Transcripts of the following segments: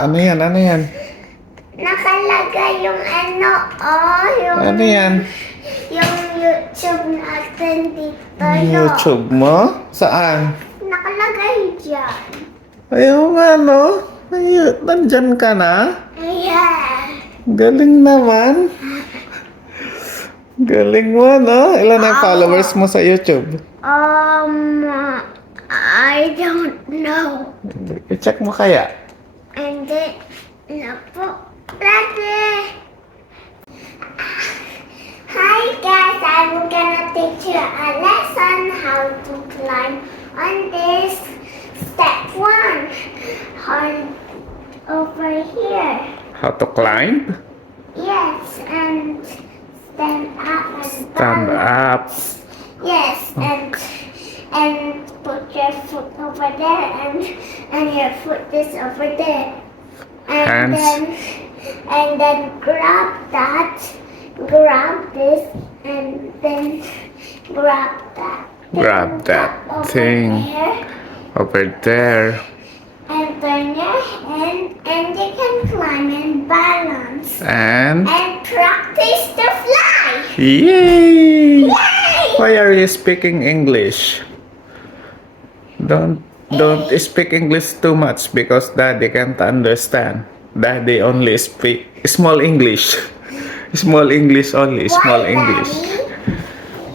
Ano yan? Ano yan? Nakalagay yung Ano yan? yung YouTube natin dito. YouTube mo? Saan? Nakalagay dyan. Ayaw nga, no? Ay, nandyan ka na? Ayan. Galing naman. Galing mo, no? Ilan ang followers mo sa YouTube? I don't know. I-check mo kaya. And then, po. Daddy! Hi guys, I'm gonna teach you a lesson how to climb on this step 1. On over here. How to climb? Yes, and stand up and Stand balance. up. Yes, and put your foot over there, and your foot is over there. And Hands. then grab that, grab this, and then grab that. Grab that over thing. there, Over there. and turn your hand, and you can climb and balance. And... And practice to fly! Yay! Yay! Why are you speaking English? Don't speak English too much because Daddy can't understand. Daddy only speak small English. Small English only, small Why, English. Daddy?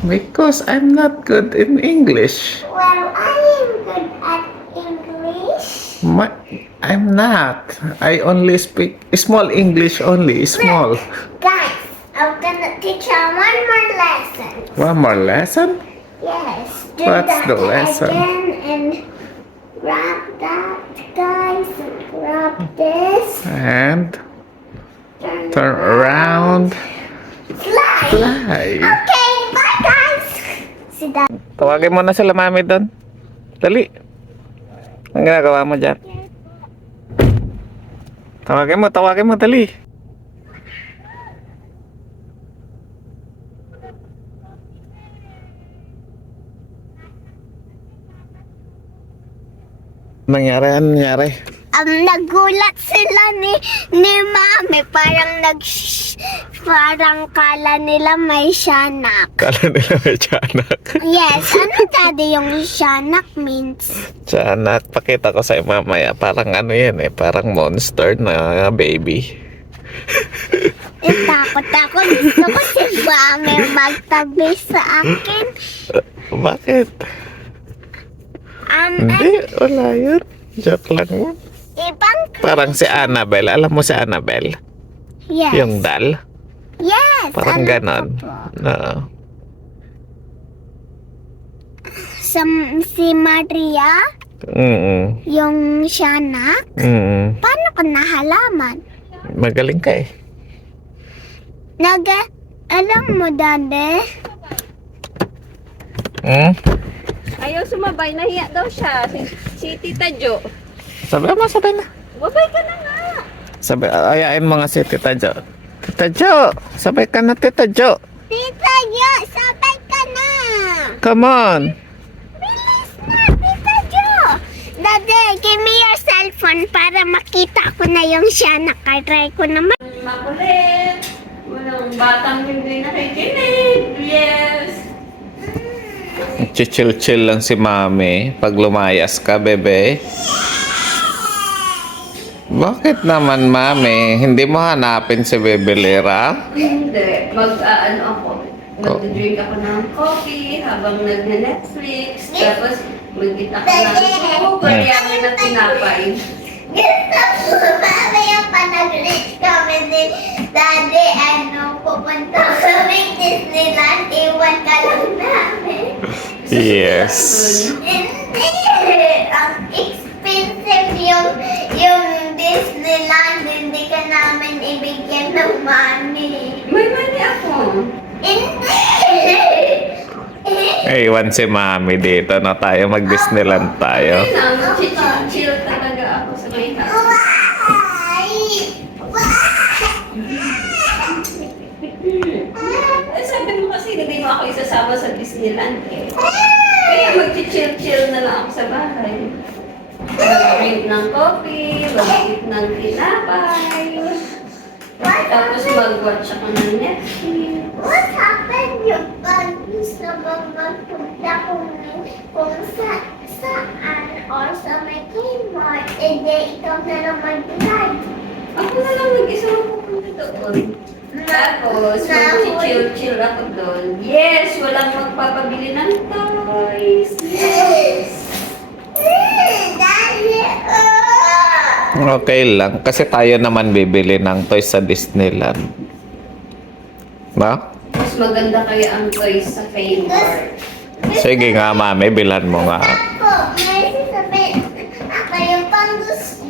Because I'm not good in English. Well, I am good at English. I'm not. I only speak small English only, small. Guys, I'm gonna teach you one more lesson. One more lesson? Yes. Do What's that the lesson? again and grab that, guys, and grab this. And turn around. Fly. Fly. Okay, bye, guys. See that? Tawagin mo na sila mami doon. Dali. Ang ginagawa mo dyan? Tawagin mo, dali. Nangyari? Nagulat sila ni Mami. Parang kala nila may siyanak. Kala nila may tiyanak. Yes, ano daddy yung siyanak means? Tiyanak, pakita ko sa'yo mamaya. Parang ano yan eh, parang monster na baby. Takot ako. Gusto ko si Mami magtabi sa akin. Bakit? Hindi, wala yun. Joke lang yun. Ibang... Parang si Annabelle. Alam mo si Annabelle? Yes. Yung doll? Yes. Parang alam ganon. ko po. Oo. Si Maria, yung siyanak, paano ko nahalaman? Magaling ka eh. Alam mo, Dade? Ayaw sumabay, nahiya daw siya. Si Tita Jo. Sabi na. Babay ka na nga. Sabi, ayain mo nga si Tita Jo. Tita Jo! Sabay ka na, Tita Jo! Tita Jo, sabay ka na! Come on! Bilis na, Tita Jo! Dade, give me your cellphone para makita ko na yung siyanak. Try ko naman. Makulit. Walang batang hindi nakikinig. Yes. Chill lang si Mami pag lumayas ka, bebe. Bakit naman, Mami? Hindi mo hanapin si Bebe Lera? Hindi. Mag-ano ako. Mag-drink ako ng coffee habang nag-Netflix. Tapos mag-eat ako ng biryani na tinapay. Gusto ko ba yung panag-reach kami ni Daddy, pupunta kami Disneyland, iwan ka lang namin. Yes. Hindi! Ang expensive yung Disneyland, hindi ka namin ibigyan ng money. May money ako. Hindi! Iwan si Mami dito na tayo mag-Disneyland tayo. Ayun lang, chill talaga ako sa may house. Why? Eh, sabi mo kasi hindi mo ako isasama sa Disneyland eh. Kaya mag-chill na lang ako sa bahay. Mag-drink ng coffee, mag-eat ng tinapay. Tapos mag-watch ako ng Netflix. What happened yung pag gusto mong magpunta kung saan or sa may Kmart, hindi ikaw na lang mag-drive. Ako na lang mag-isa pupunta doon. Tapos, mag-chill-chill ako doon. Yes! Walang magpapabili ng toys. Yes! Daddy, Okay lang. Kasi tayo naman bibili ng toys sa Disneyland. Ba? Mas maganda kaya ang toys sa Kmart. Sige nga, mami. Bilan mo nga. Ako, may sasabihin. Ako yung pang gusto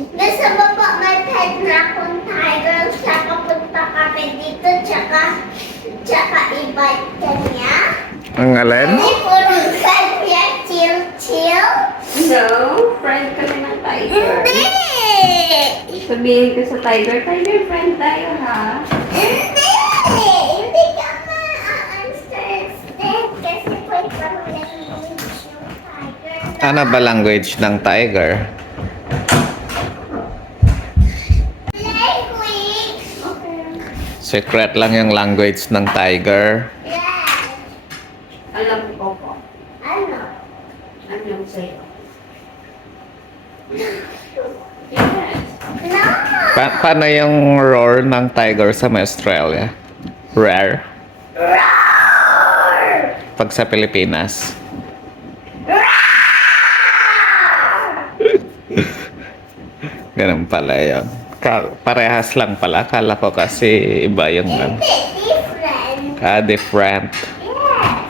mo po may pet na akong tiger. Tsaka punta kami dito. Tsaka i-bite ka niya. Ang alin? Hindi puro kanya chill. No, friend kami ng tiger. Hindi! Sabihin ko sa tiger, friend tayo ha. Hindi! Hindi ka ma-understand kasi pwede pa rin language yung tiger. Ano ba language ng tiger? Language! Secret lang yung language ng tiger. Yes! Alam ko po. Ano? Anong sa'yo? Yes. No! Paano yung roar ng tiger sa may Australia? Rare. Pag sa Pilipinas. Ganun pala yun. Parehas lang pala. Kala ko kasi iba yung ano. Hindi, different. Different. Yes!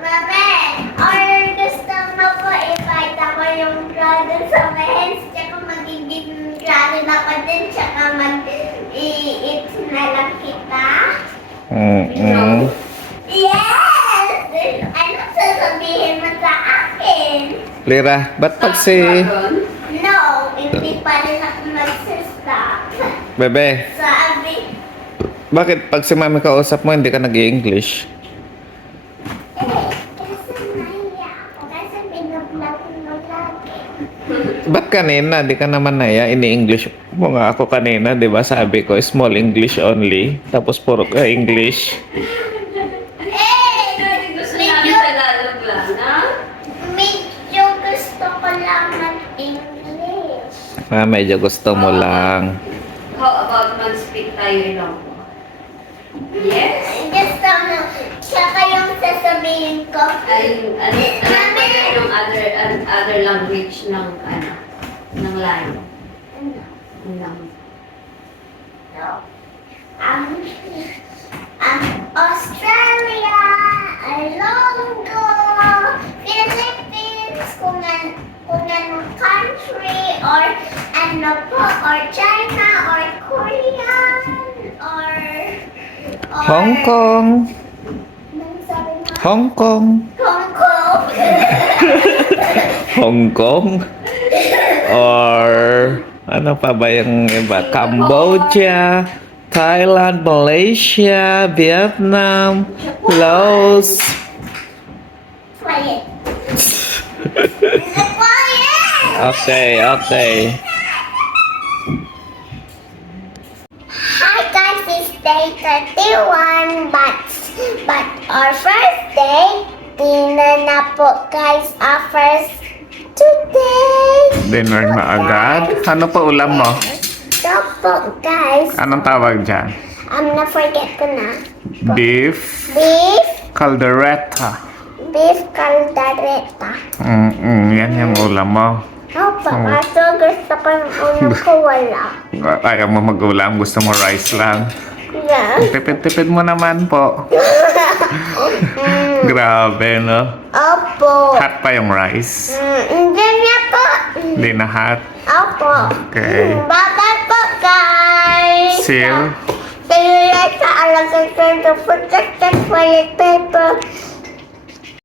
Mami, or gusto mo po i-fight ako yung dragon sa may hands, tsaka magiging dragon ako din, tsaka mag-i-eat na lang kita? Mm-mm. Yes! Ano sasabihin mo sa akin? Lira, ba't pag si... Dragon? No, hindi pa rin ako magsistop. Bebe, Sabi, bakit pag si mami kausap mo, hindi ka nag-i-English? kasi naiya ako, kasi binablog mo lagi. Ba't kanina? Di ka naman naya. Ini-English mo nga ako kanina, di ba? Sabi ko, small English only. Tapos puro ka English. Dati gusto namin Tagalog lang, ha? Medyo gusto ko lang mag-English. Medyo gusto mo lang. How about mag-speak tayo Ilonggo? Yes? Gusto mo, tsaka yung sasabihin ko, Ay, alam ko na yung other language ng, ng line. Ng, Australia, Alongo, Philippines, kung anong country, or ano po, or China, or Korean, or Hong Kong. Anong sabi mo? Hong Kong. Hong Kong. Hong Kong. Or ano pa ba yung iba? Cambodia, Thailand, Malaysia, Vietnam, Laos. Quiet. Quiet! Okay. Hi guys, it's day 31, but our first day, dinner na po guys, our first today. Dinner na agad. Ano pa ulam mo? So po guys, Anong tawag dyan? na-forget ko na. Beef Beef caldereta. caldereta. Yan yung ulam mo. Opo, kaso gusto ko yung ulam ko wala. Ayaw mo mag-ulam, gusto mo rice lang. Yeah. Tipid-tipid mo naman po. Grabe, no? Opo. Hot pa yung rice. Hindi niya po. Hindi na hot. Opo. Okay. Bye-bye po, guys. See you. See you later. Alligator to protect the toilet paper.